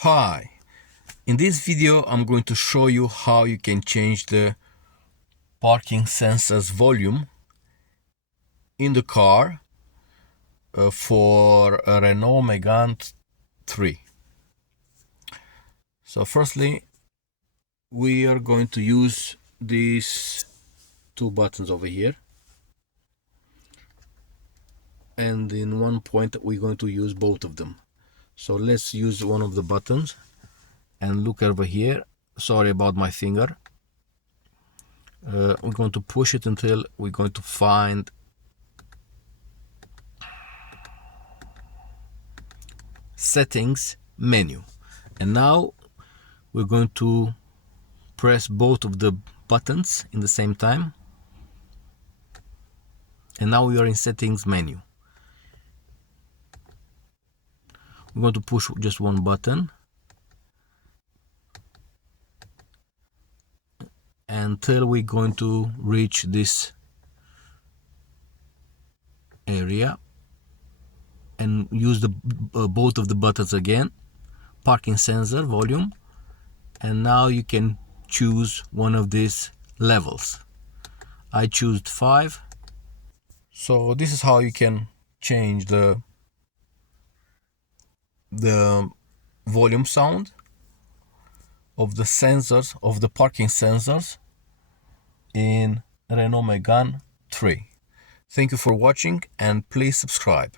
Hi, in this video I'm going to show you how you can change the parking sensors volume in the car for a Renault Megane 3. So firstly, we are going to use these two buttons over here, and in one point we're going to use both of them. So let's use one of the buttons and look over here. Sorry about my finger. We're going to push it until we're going to find settings menu, and now we're going to press both of the buttons in the same time, and now we are in settings menu. We're going to push just one button until we're going to reach this area, and use the both of the buttons again, parking sensor volume, and now you can choose one of these levels. I choose 5. So this is how you can change the volume sound of the sensors, of the parking sensors in Renault Megane 3. Thank you for watching, and please subscribe.